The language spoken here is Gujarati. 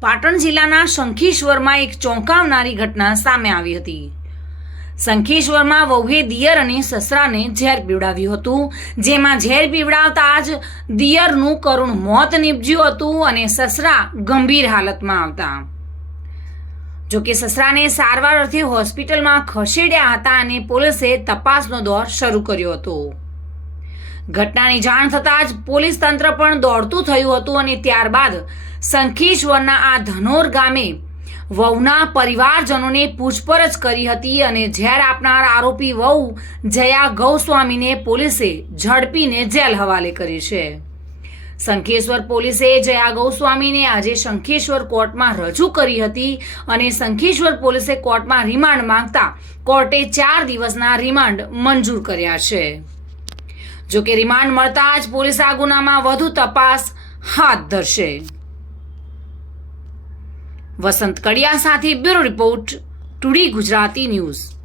પાટણ જિલ્લાના શંખેશ્વરમાં એક ચોંકાવનારી ઘટના સામે આવી હતી. શંખેશ્વરમાં વહુએ દિયર અને સસરાને ઝેર પીવડાવ્યું હતું, જેમાં ઝેર પીવડાવતા જ દિયરનું કરુણ મોત નીપજ્યું હતું અને સસરા ગંભીર હાલતમાં આવતા. જોકે સસરાને સારવાર અર્થે હોસ્પિટલમાં ખસેડ્યા હતા અને પોલીસે તપાસનો દોર શરૂ કર્યો હતો. ઘટનાની જાણ થતાં જ પોલીસ તંત્ર પણ દોડતું થયું હતું અને ત્યારબાદ શંખેશ્વરના આ ધનોર ગામે વહુના પરિવારજનોને પૂછપરછ કરી હતી અને ઝેર આપનાર આરોપી વહુ જયા ગૌસ્વામીને પોલીસે ઝડપીને જેલ હવાલે કરી છે. શંખેશ્વર પોલીસે જયા ગૌસ્વામીને આજે શંખેશ્વર કોર્ટમાં રજૂ કરી હતી અને શંખેશ્વર પોલીસે કોર્ટમાં રિમાન્ડ માંગતા કોર્ટે ચાર દિવસના રિમાન્ડ મંજૂર કર્યા છે. જોકે રિમાન્ડ મળતા જ પોલીસ આ ગુનામાં વધુ તપાસ હાથ ધરશે. વસંત કડિયા સાથે બ્યુરો રિપોર્ટ, ટુડી ગુજરાતી ન્યૂઝ.